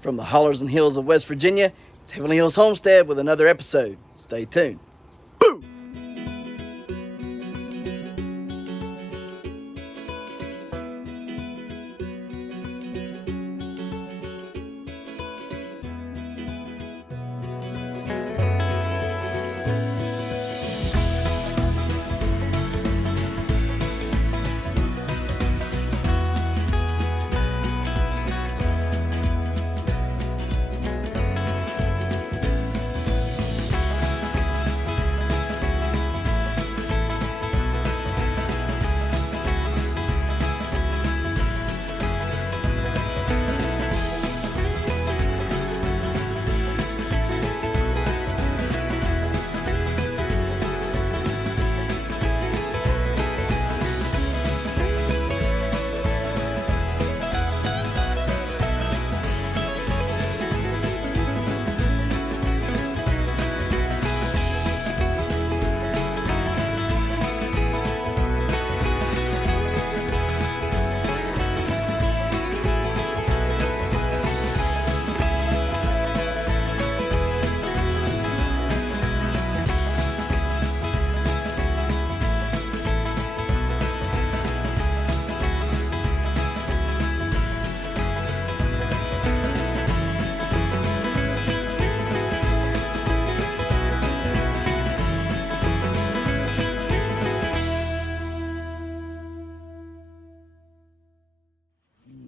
From the hollers and hills of West Virginia, it's Heavenly Hills Homestead with another episode. Stay tuned. Boom!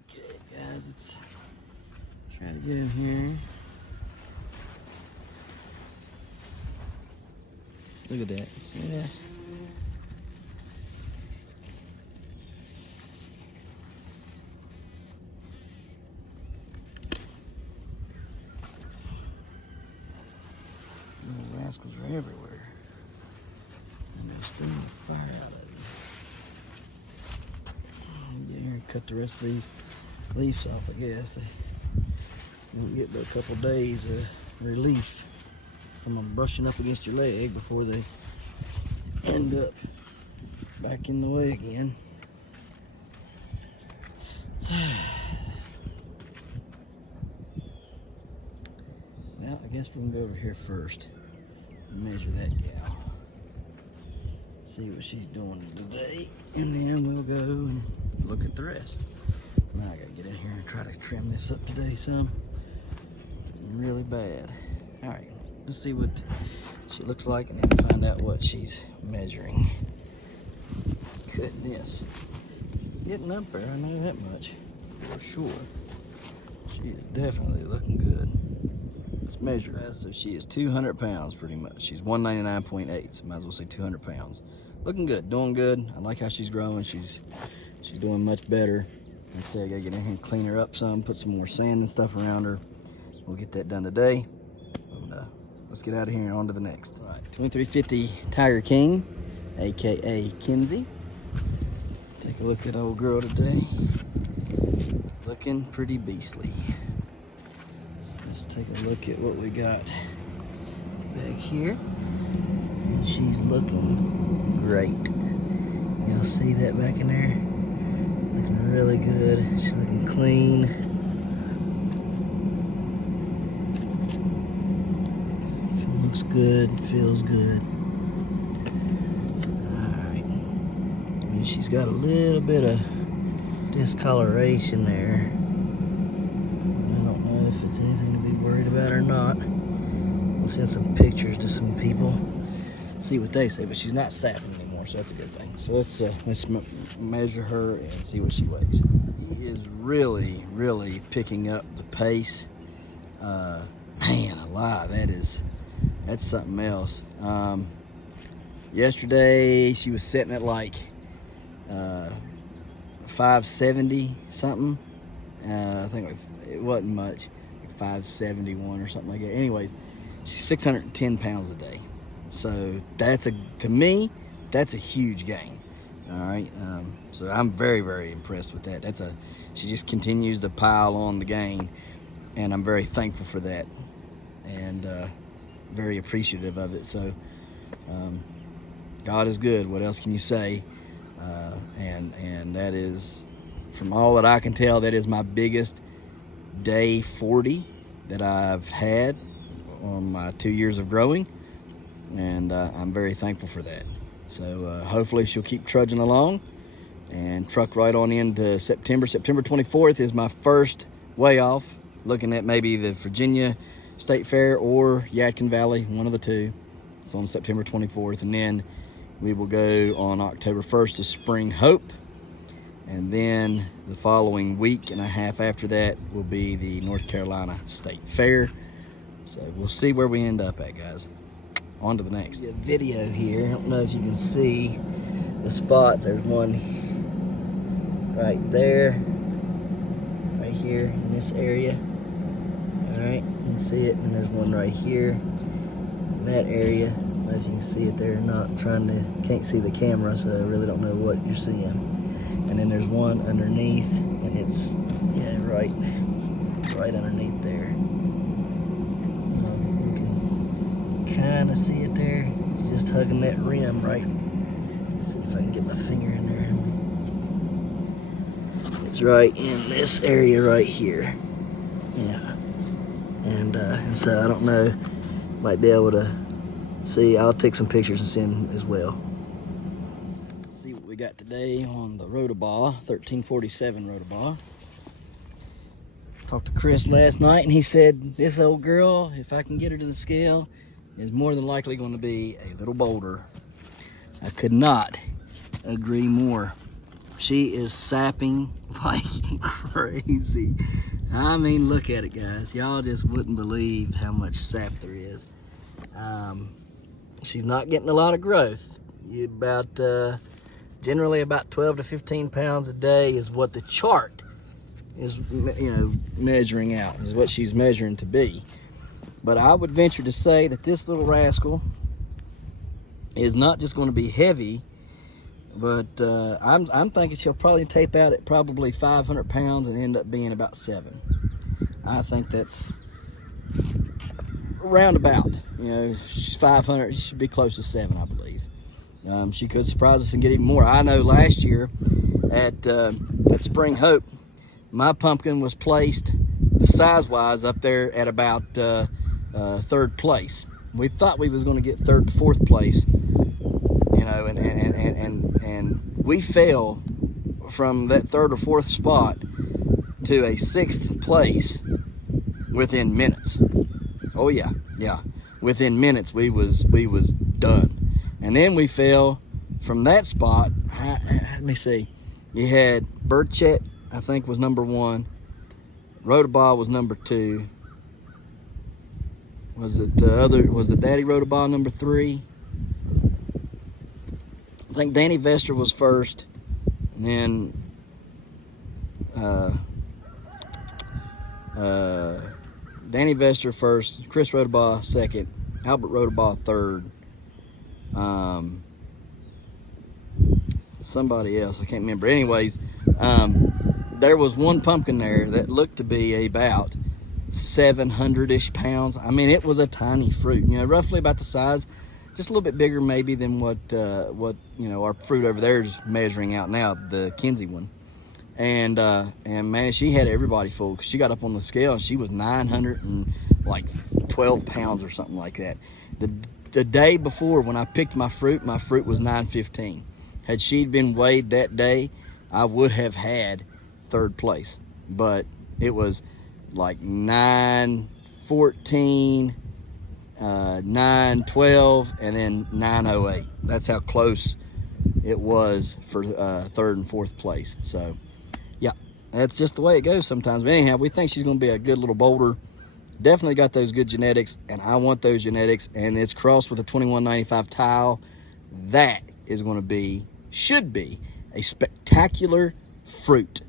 Okay, guys, let's try to get in here. Look at that. See that? The rascals are everywhere. And they're stealing the fire out of it. Get here and cut the rest of these leaves off, I guess. You'll get but a couple days of relief from them brushing up against your leg before they end up back in the way again. Well, I guess we can go over here first and measure that gal. See what she's doing today, and then we'll go and look at the rest. Now I gotta get in here and try to trim this up today some. Really bad. Alright, let's see what she looks like and then find out what she's measuring. Goodness. Getting up there, I know that much for sure. She is definitely looking good. Let's measure her. So she is 200 pounds pretty much. She's 199.8, so might as well say 200 pounds. Looking good, doing good. I like how she's growing. She's doing much better. Like I say, I gotta get in here and clean her up some, put some more sand and stuff around her. We'll get that done today. And, let's get out of here and on to the next. All right, 2350 Tiger King, aka Kinsey. Take a look at old girl today. Looking pretty beastly. So let's take a look at what we got back here. And she's looking great. Y'all see that back in there? Looking really good. She's looking clean. Looks good, feels good. Alright. I mean, she's got a little bit of discoloration there. But I don't know if it's anything to be worried about or not. We'll send some pictures to some people, see what they say, but she's not sapping anymore, so that's a good thing. So let's measure her and see what she weighs. She is really, really picking up the pace. Man alive, that's something else. Yesterday she was sitting at like 570 something. I think it wasn't much, like 571 or something like that. Anyways, she's 610 pounds a day. So to me, that's a huge gain. All right. So I'm very, very impressed with that. She just continues to pile on the gain, and I'm very thankful for that. And very appreciative of it. So God is good. What else can you say? And that is, from all that I can tell, that is my biggest day 40 that I've had on my 2 years of growing, and I'm very thankful for that. So hopefully she'll keep trudging along and truck right on into September. September 24th is my first weigh off, looking at maybe the Virginia State Fair or Yadkin Valley, one of the two. It's on September 24th, and then we will go on October 1st to Spring Hope, and then the following week and a half after that will be the North Carolina State Fair. So we'll see where we end up at, guys. On to the next video here. I don't know if you can see the spots. There's one right there, right here in this area. All right, you can see it, and there's one right here in that area. I don't know if you can see it there or not. Can't see the camera, so I really don't know what you're seeing. And then there's one underneath, and it's right underneath there. You can kind of see it there. It's just hugging that rim, right? Let's see if I can get my finger in there. It's right in this area right here. Yeah. And so I don't know, might be able to see. I'll take some pictures and send as well. Let's see what we got today on the Rotobaugh, 1347 Rotobaugh. Talked to Chris last night, and he said this old girl, if I can get her to the scale, is more than likely going to be a little boulder. I could not agree more. She is sapping like crazy. I mean, look at it, guys. Y'all just wouldn't believe how much sap there is. She's not getting a lot of growth. Generally about 12 to 15 pounds a day is what the chart is, measuring out, is what she's measuring to be. But I would venture to say that this little rascal is not just going to be heavy, but I'm thinking she'll probably tape out at probably 500 pounds and end up being about 7. I think that's roundabout. She's 500. She should be close to 7, I believe. She could surprise us and get even more. I know last year at Spring Hope, my pumpkin was placed size-wise up there at about 3rd place. We thought we was going to get 3rd to 4th place. And we fell from that 3rd or 4th spot to a 6th place within minutes. Oh yeah, within minutes we was done. And then we fell from that spot. Let me see, you had Birdchet, I think, was number 1. Rotobaugh was number 2. Was the Daddy Rotobaugh number 3? I think Danny Vester was first, and then Danny Vester first, Chris Rotobaugh second, Albert Rotobaugh 3rd. Somebody else, I can't remember. Anyways, there was one pumpkin there that looked to be about 700-ish pounds. I mean, it was a tiny fruit, roughly about the size, just a little bit bigger maybe than what our fruit over there is measuring out now, the Kinsey one. And man, she had everybody fooled, because she got up on the scale and she was 912 pounds or something like that. The day before, when I picked my fruit was 915. Had she been weighed that day, I would have had 3rd place, but it was like 914, 912, and then 908. That's how close it was for 3rd and 4th place. So yeah, that's just the way it goes sometimes. But anyhow, we think she's going to be a good little boulder. Definitely got those good genetics, and I want those genetics. And it's crossed with a 2195 tile. That is going to be, should be, a spectacular fruit.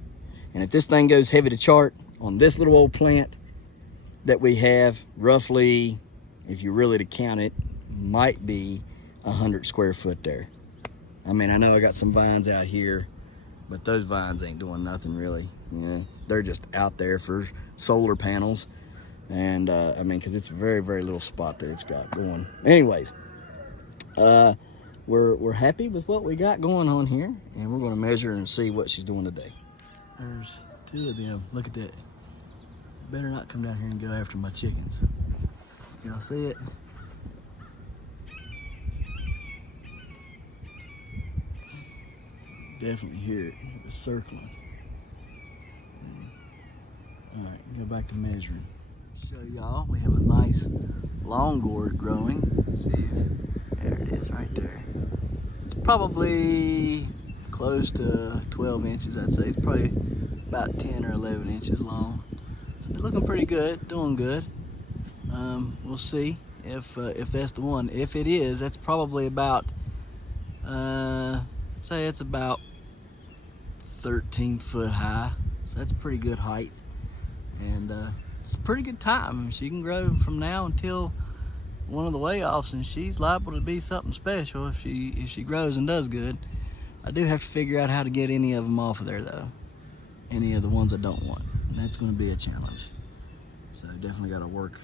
And if this thing goes heavy to chart on this little old plant that we have, roughly, if you really to count it, might be 100 square foot there. I mean, I know I got some vines out here, but those vines ain't doing nothing really. They're just out there for solar panels. And I mean, because it's a very, very little spot that it's got going. Anyways, we're happy with what we got going on here, and we're going to measure and see what she's doing today. There's 2 of them. Look at that. better not come down here and go after my chickens. Y'all see it? Definitely hear it. It was circling. All right, go back to measuring. Show y'all, we have a nice Longboard growing. Let's see if, there it is right there. It's probably close to 12 inches, I'd say. It's probably about 10 or 11 inches long. So they're looking pretty good, doing good. We'll see if that's the one. If it is, that's probably about, I'd say it's about 13 foot high. So that's pretty good height. And it's a pretty good time. She can grow from now until one of the weigh-offs, and she's liable to be something special if she grows and does good. I do have to figure out how to get any of them off of there though. Any of the ones I don't want. And that's gonna be a challenge. So definitely gotta work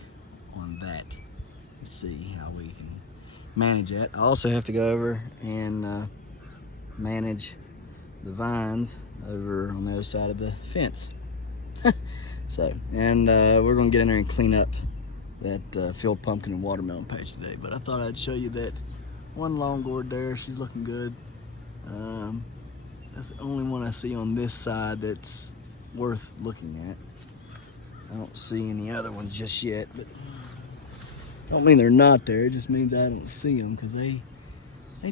on that and see how we can manage that. I also have to go over and manage the vines over on the other side of the fence. So, and we're gonna get in there and clean up that field pumpkin and watermelon patch today. But I thought I'd show you that one Longboard there. She's looking good. That's the only one I see on this side that's worth looking at. I don't see any other ones just yet, but I don't mean they're not there. It just means I don't see them because they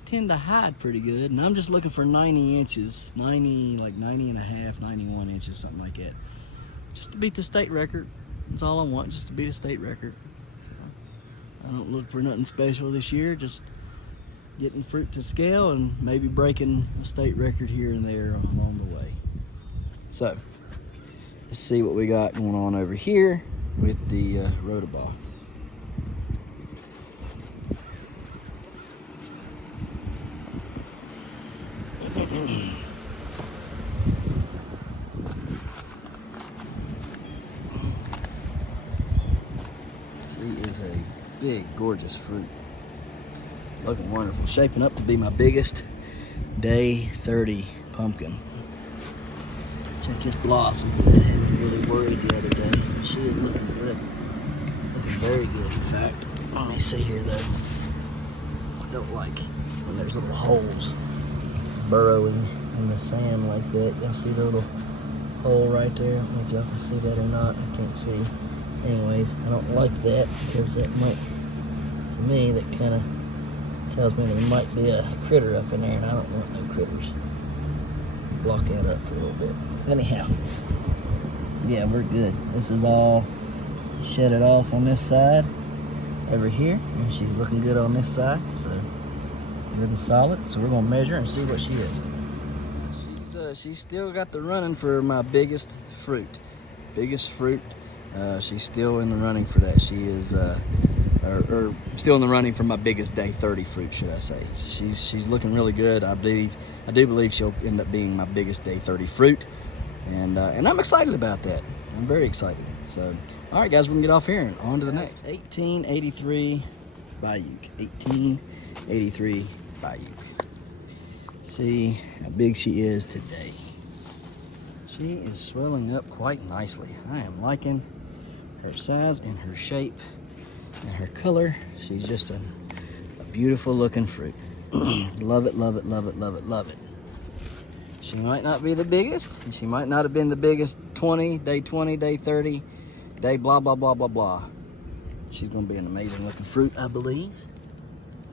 tend to hide pretty good. And I'm just looking for 90 inches, like 90 and a half, 91 inches, something like that. Just to beat the state record. That's all I want, just to beat a state record. So I don't look for nothing special this year, just getting fruit to scale and maybe breaking a state record here and there along the way. So, let's see what we got going on over here with the rotoball. She is a big, gorgeous fruit. Looking wonderful. Shaping up to be my biggest day 30 pumpkin. Check this blossom because it had me really worried the other day. She is looking good. Looking very good, in fact. Let me see here though. I don't like when there's little holes burrowing in the sand like that. Y'all see the little hole right there? I don't know if y'all can see that or not. I can't see. Anyways, I don't like that because that might, to me, that kind of tells me there might be a critter up in there, and I don't want no critters. Block that up for a little bit. Anyhow, yeah, we're good. This is all shedded off on this side over here, and she's looking good on this side, so good and solid. So we're gonna measure and see what she is. She's still got the running for my biggest fruit. She's still in the running for that. She is, or still in the running for my biggest day 30 fruit, should I say. She's looking really good. I do believe she'll end up being my biggest day 30 fruit, and I'm excited about that. I'm very excited. So, all right, guys, we can get off here and on to the next. 1883 Bayuk. 1883 Bayuk. See how big she is today. She is swelling up quite nicely. I am liking her size and her shape and her color. She's just a beautiful looking fruit. Love it, love it, love it, love it, love it. She might not be the biggest, and she might not have been the biggest day 20, day 30, day blah, blah, blah, blah, blah. She's gonna be an amazing looking fruit, I believe.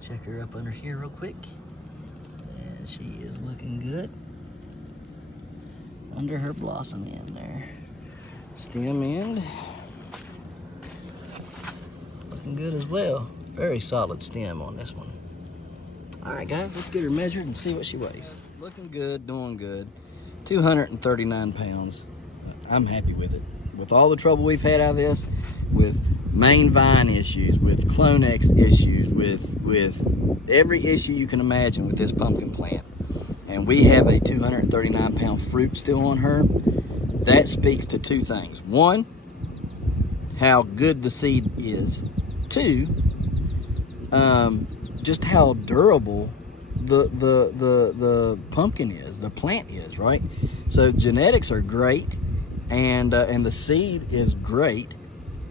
Check her up under here real quick. And she is looking good. Under her blossom end there. Stem end. Looking good as well. Very solid stem on this one. All right, guys, let's get her measured and see what she weighs. Looking good, doing good. 239 pounds. I'm happy with it. With all the trouble we've had out of this, with main vine issues, with Clonex issues, with every issue you can imagine with this pumpkin plant, and we have a 239 pound fruit still on her, that speaks to two things. One, how good the seed is. Two, just how durable the pumpkin is, the plant is, right? So genetics are great, and the seed is great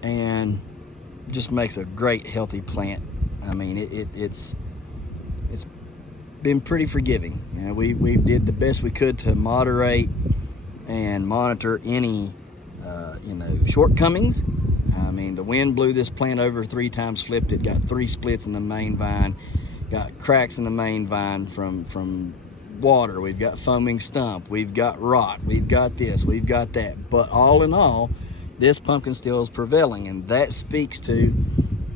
and just makes a great healthy plant. I mean, it's been pretty forgiving. You know, we did the best we could to moderate and monitor any shortcomings. I mean, the wind blew this plant over 3 times, flipped it, got 3 splits in the main vine, got cracks in the main vine from water. We've got foaming stump, we've got rot, we've got this, we've got that. But all in all, this pumpkin still is prevailing, and that speaks to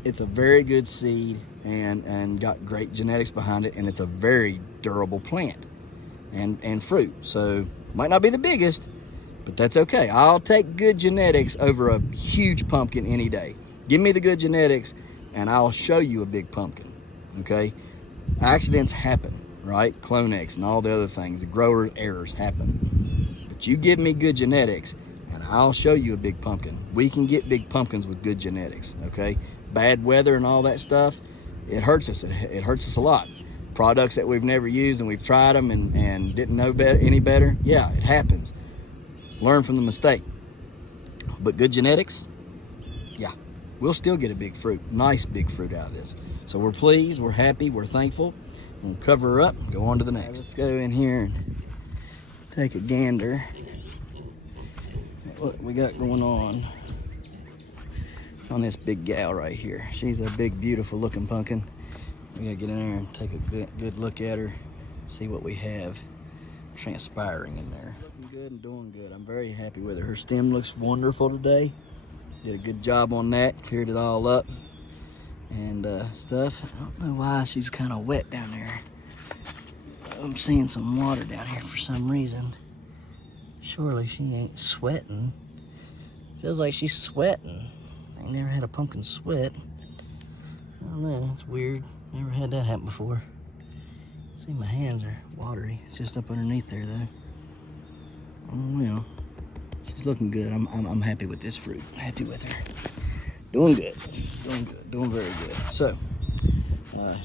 it's a very good seed and got great genetics behind it, and it's a very durable plant and fruit. So might not be the biggest, but that's okay. I'll take good genetics over a huge pumpkin any day. Give me the good genetics and I'll show you a big pumpkin, okay? Accidents happen, right? Clonex and all the other things, the grower errors happen. But you give me good genetics and I'll show you a big pumpkin. We can get big pumpkins with good genetics, okay? Bad weather and all that stuff, it hurts us. It hurts us a lot. Products that we've never used and we've tried them and didn't know any better, yeah, it happens. Learn from the mistake. But good genetics, yeah, we'll still get a big fruit, nice big fruit out of this. So we're pleased, we're happy, we're thankful. We'll cover her up and go on to the next. Let's go in here and take a gander at what we got going on this big gal right here. She's a big, beautiful looking pumpkin. We gotta get in there and take a good look at her, see what we have transpiring in there. Looking good and doing good. I'm very happy with her. Her stem looks wonderful today. Did a good job on that, cleared it all up and stuff. I don't know why she's kind of wet down there. I'm seeing some water down here for some reason. Surely she ain't sweating. Feels like she's sweating. I never had a pumpkin sweat. I don't know, it's weird. Never had that happen before. See, my hands are watery. It's just up underneath there though. Oh well, she's looking good. I'm happy with this fruit. Happy with her. Doing good, doing very good. So,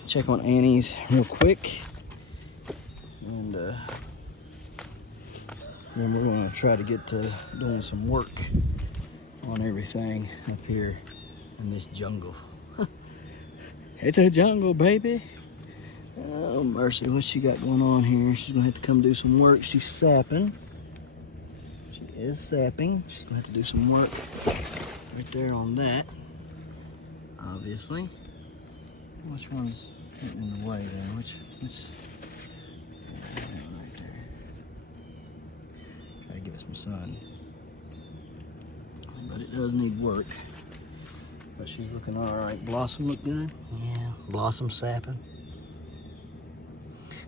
check on Annie's real quick. And then we're gonna try to get to doing some work on everything up here in this jungle. It's a jungle, baby. Oh mercy, what's she got going on here? She's gonna have to come do some work. She's sapping. She is sapping. She's gonna have to do some work right there on that, obviously. Which one's getting in the way there? Which right there. Try to give it some sun. But it does need work. But she's looking all right. Blossom look good? Yeah, blossom sapping.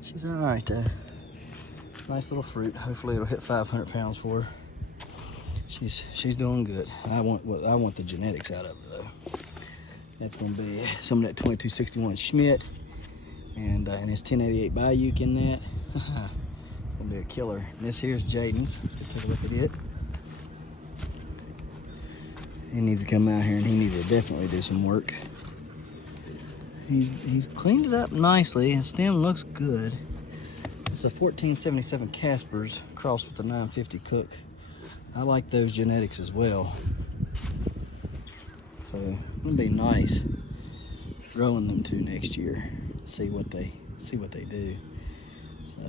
She's all right though. Nice little fruit. Hopefully it'll hit 500 pounds for her. She's doing good. I want the genetics out of her though. That's gonna be some of that 2261 Schmidt and his 1088 Bayuk in that. It's gonna be a killer. And this here's Jaden's. Let's go take a look at it. He needs to come out here and he needs to definitely do some work. He's cleaned it up nicely. His stem looks good. It's a 1477 Caspers crossed with a 950 Cook. I like those genetics as well. So it's gonna be nice growing them two next year. See what they do. So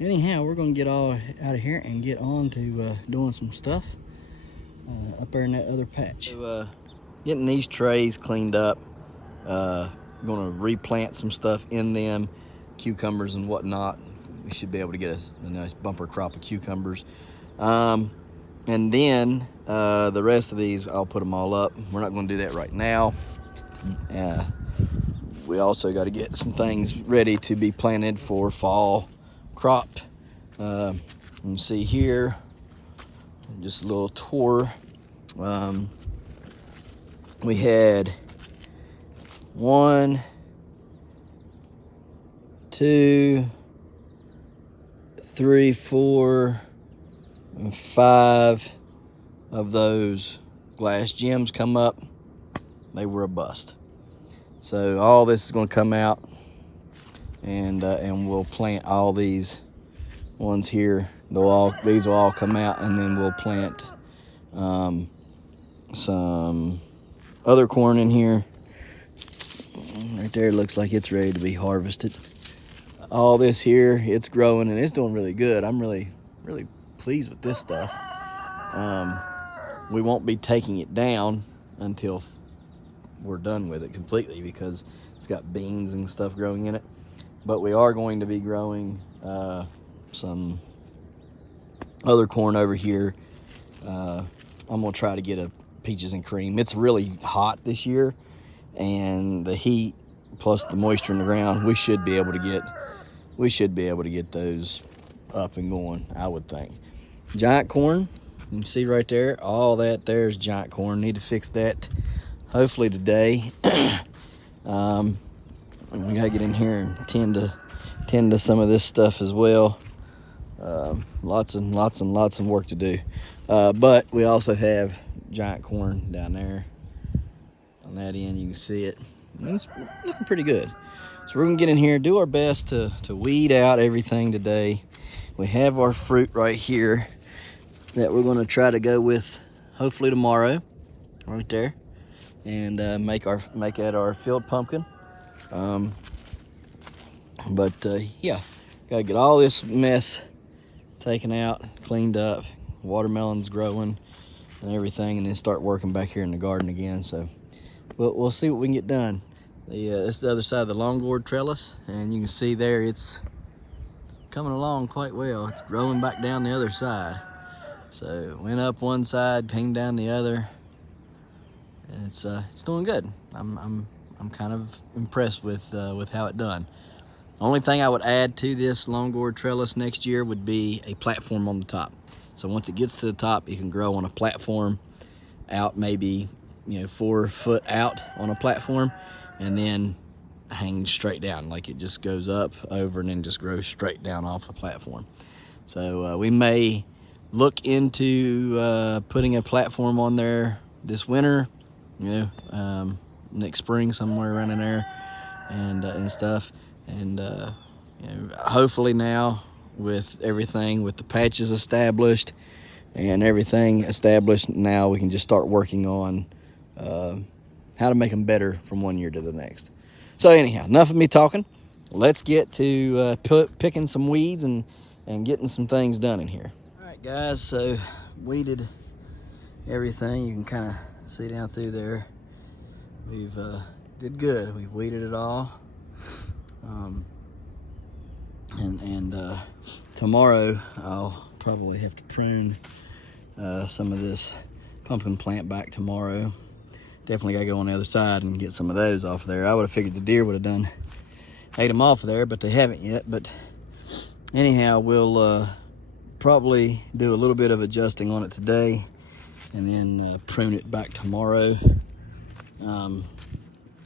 anyhow, we're gonna get all out of here and get on to doing some stuff up there in that other patch. So, getting these trays cleaned up. Gonna replant some stuff in them, cucumbers and whatnot. We should be able to get a nice bumper crop of cucumbers. And then the rest of these, I'll put them all up. We're not gonna do that right now. We also got to get some things ready to be planted for fall crop. You can see here, just a little tour. We had 1, 2, 3, 4, and 5 of those glass gems come up. They were a bust. So all this is going to come out, and we'll plant all these ones here. These will all come out, and then we'll plant some other corn in here. Right there, looks like it's ready to be harvested. All this here, it's growing and it's doing really good. I'm really pleased with this stuff. We won't be taking it down until we're done with it completely, because it's got beans and stuff growing in it. But we are going to be growing some other corn over here. I'm gonna try to get a peaches and cream. It's really hot this year, and the heat plus the moisture in the ground, we should be able to get those up and going, I would think. Giant corn, you can see right there, all that there's giant corn. Need to fix that hopefully today. We gotta get in here and tend to some of this stuff as well. Lots of work to do. But we also have giant corn down there. On that end, you can see it. It's looking pretty good. So we're gonna get in here, do our best to weed out everything today. We have our fruit right here that we're gonna try to go with hopefully tomorrow, right there, and make that our field pumpkin. Yeah, gotta get all this mess taken out, cleaned up, watermelons growing and everything, and then start working back here in the garden again. So we'll see what we can get done. This is the other side of the Longboard trellis, and you can see there it's coming along quite well. It's growing back down the other side. So went up one side, came down the other, and it's doing good. I'm kind of impressed with how it done. Only thing I would add to this Longboard trellis next year would be a platform on the top. So once it gets to the top, you can grow on a platform out, maybe 4 foot out on a platform, and then hang straight down, like it just goes up over and then just grows straight down off the platform. So we may look into putting a platform on there this winter, next spring, somewhere around in there, and stuff. And hopefully now, with everything, with the patches established and everything established, now we can just start working on how to make them better from one year to the next. So anyhow, enough of me talking. Let's get to picking some weeds and getting some things done in here. All right, guys, so weeded everything. You can kind of see down through there. We've did good. We've weeded it all. Tomorrow I'll probably have to prune some of this pumpkin plant back tomorrow. Definitely gotta go on the other side and get some of those off of there. I would have figured the deer would have ate them off of there, but they haven't yet. But anyhow, we'll probably do a little bit of adjusting on it today, and then prune it back tomorrow.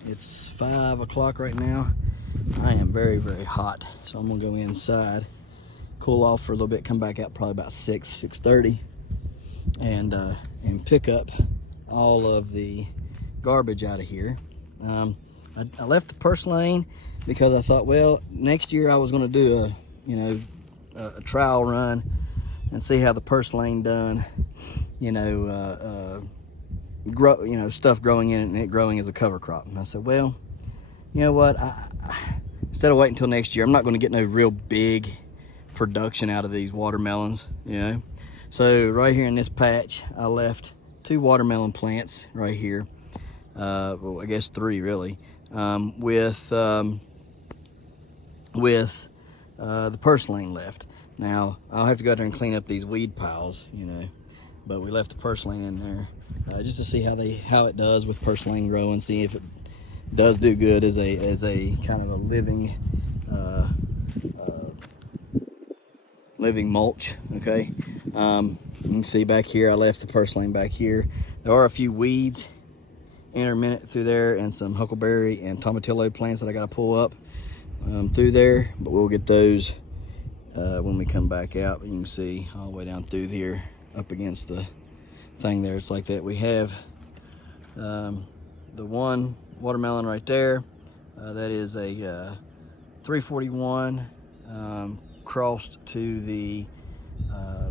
It's 5 o'clock right now. I am very hot, so I'm gonna go inside, cool off for a little bit, come back out probably about 6:30, and pick up all of the garbage out of here. I left the purslane because I thought, well, next year I was going to do a trial run and see how the purslane done, stuff growing in it and it growing as a cover crop. And I said, well, you know what, instead of waiting until next year, I'm not going to get no real big production out of these watermelons, So right here in this patch, I left 2 watermelon plants right here. Well, I guess 3 really, with the purslane left. Now I'll have to go out there and clean up these weed piles, but we left the purslane in there just to see how it does with purslane growing, see if it does do good as a kind of a living mulch. Okay. You can see back here, I left the purslane back here. There are a few weeds intermittent through there, and some huckleberry and tomatillo plants that I got to pull up through there, but we'll get those when we come back out. You can see all the way down through here up against the thing there. It's like that. We have the one watermelon right there. That is a 341 crossed to the, I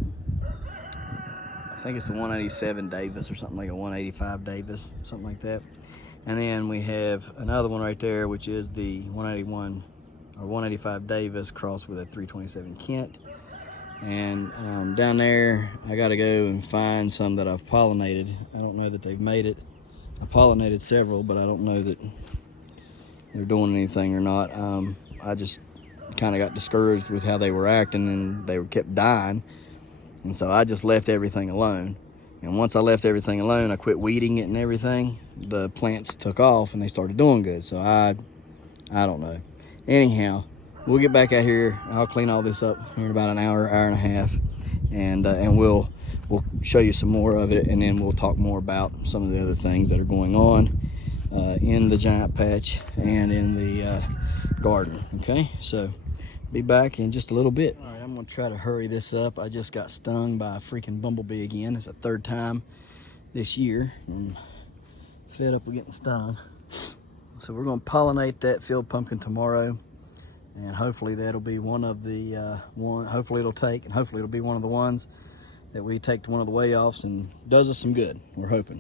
think it's the 187 Davis or something, like a 185 Davis, something like that. And then we have another one right there, which is the 181 or 185 Davis crossed with a 327 Kent. And down there, I got to go and find some that I've pollinated. I don't know that they've made it. I pollinated several, but I don't know that they're doing anything or not. I just kind of got discouraged with how they were acting, and they kept dying. And so I just left everything alone. And once I left everything alone, I quit weeding it and everything. The plants took off and they started doing good. So I don't know. Anyhow, we'll get back out here. I'll clean all this up here in about an hour, hour and a half, and we'll show you some more of it, and then we'll talk more about some of the other things that are going on in the giant patch and in the garden. Okay, so be back in just a little bit. All right, I'm gonna try to hurry this up. I just got stung by a freaking bumblebee again. It's the third time this year. I'm fed up with getting stung. So we're gonna pollinate that field pumpkin tomorrow, and hopefully that'll be one of the hopefully it'll take, and hopefully it'll be one of the ones that we take to one of the weigh-offs and does us some good. We're hoping.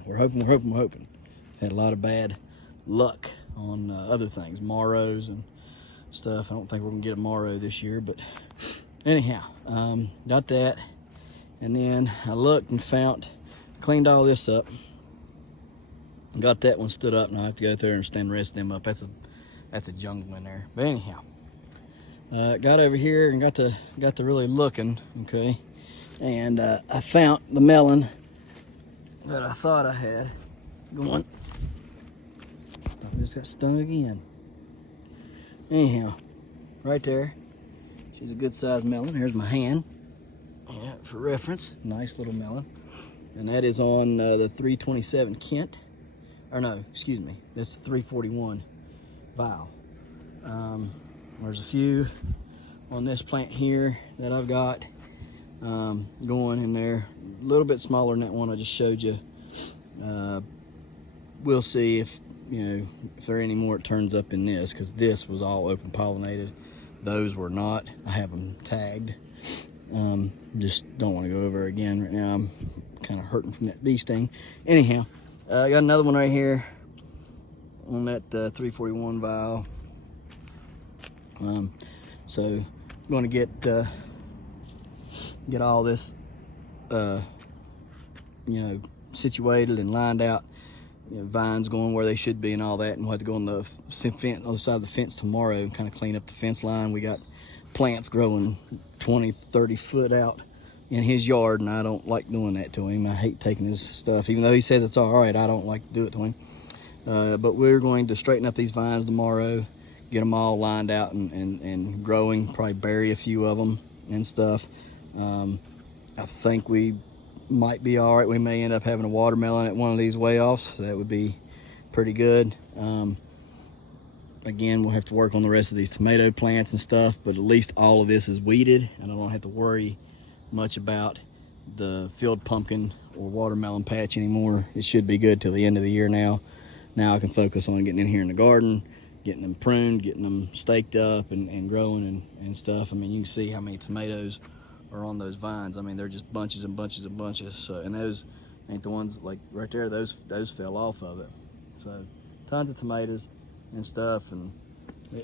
Had a lot of bad luck on other things, marrows and stuff. I don't think we're gonna get a marrow this year, but anyhow, got that. And then I looked and cleaned all this up. Got that one stood up, and I have to go through and stand the rest of them up. That's a jungle in there. But anyhow, got over here and got to really looking, okay. And I found the melon that I thought I had going. I just got stung again. Anyhow, right there, she's a good sized melon. Here's my hand, yeah, for reference. Nice little melon. And that is on the 327 Kent. Or no, excuse me, that's 341 vial. There's a few on this plant here that I've got going in there. A little bit smaller than that one I just showed you. We'll see if there are any more it turns up in this, because this was all open pollinated. Those were not. I have them tagged. Just don't want to go over again right now. I'm kind of hurting from that bee sting. Anyhow, I got another one right here on that 341 vial. So I'm going to get all this situated and lined out, vines going where they should be and all that, and we'll have to go on the fence, other side of the fence tomorrow, and kind of clean up the fence line. We got plants growing 20-30 foot out in his yard, and I don't like doing that to him. I hate taking his stuff, even though he says it's all right. I don't like to do it to him. But we're going to straighten up these vines tomorrow, get them all lined out and growing, probably bury a few of them and stuff. I think we might be all right. We may end up having a watermelon at one of these weigh-offs, so that would be pretty good. Again, we'll have to work on the rest of these tomato plants and stuff, but at least all of this is weeded, and I don't have to worry much about the field pumpkin or watermelon patch anymore. It should be good till the end of the year now. Now I can focus on getting in here in the garden, getting them pruned, getting them staked up and growing and stuff. I mean, you can see how many tomatoes are on those vines. I mean, they're just bunches and bunches and bunches. So, and those ain't the ones like right there. Those fell off of it. So tons of tomatoes and stuff, and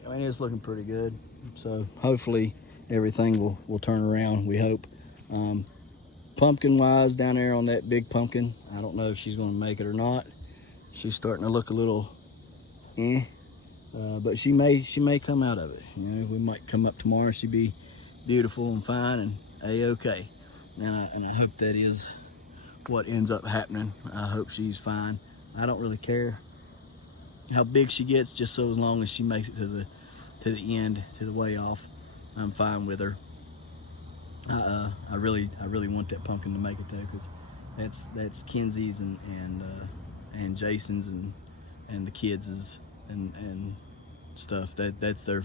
I mean, it's looking pretty good. So hopefully everything will turn around, we hope. Pumpkin wise, down there on that big pumpkin, I don't know if she's going to make it or not. She's starting to look a little but she may come out of it. We might come up tomorrow, she'd be beautiful and fine and a-okay. And I hope that is what ends up happening. I hope she's fine. I don't really care how big she gets, just so as long as she makes it to the end, to the way off, I'm fine with her. I really want that pumpkin to make it though, because that's Kinsey's and Jason's and the kids' and stuff. That's their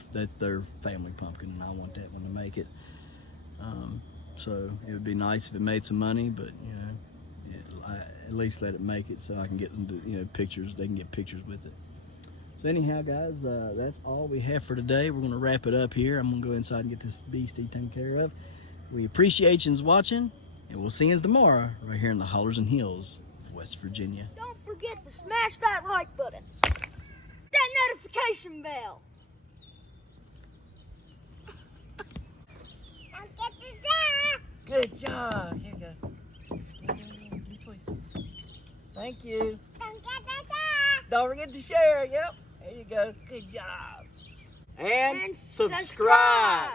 family pumpkin, and I want that one to make it. So it would be nice if it made some money, but at least let it make it so I can get them to, pictures. They can get pictures with it. So anyhow, guys, that's all we have for today. We're going to wrap it up here. I'm going to go inside and get this beastie taken care of. We appreciate you watching, and we'll see you tomorrow right here in the Hollers and Hills of West Virginia. Don't forget to smash that like button, that notification bell. Don't get the Good job. Here you go. Thank you. Don't get the Don't forget to share. Yep. There you go. Good job. And And subscribe.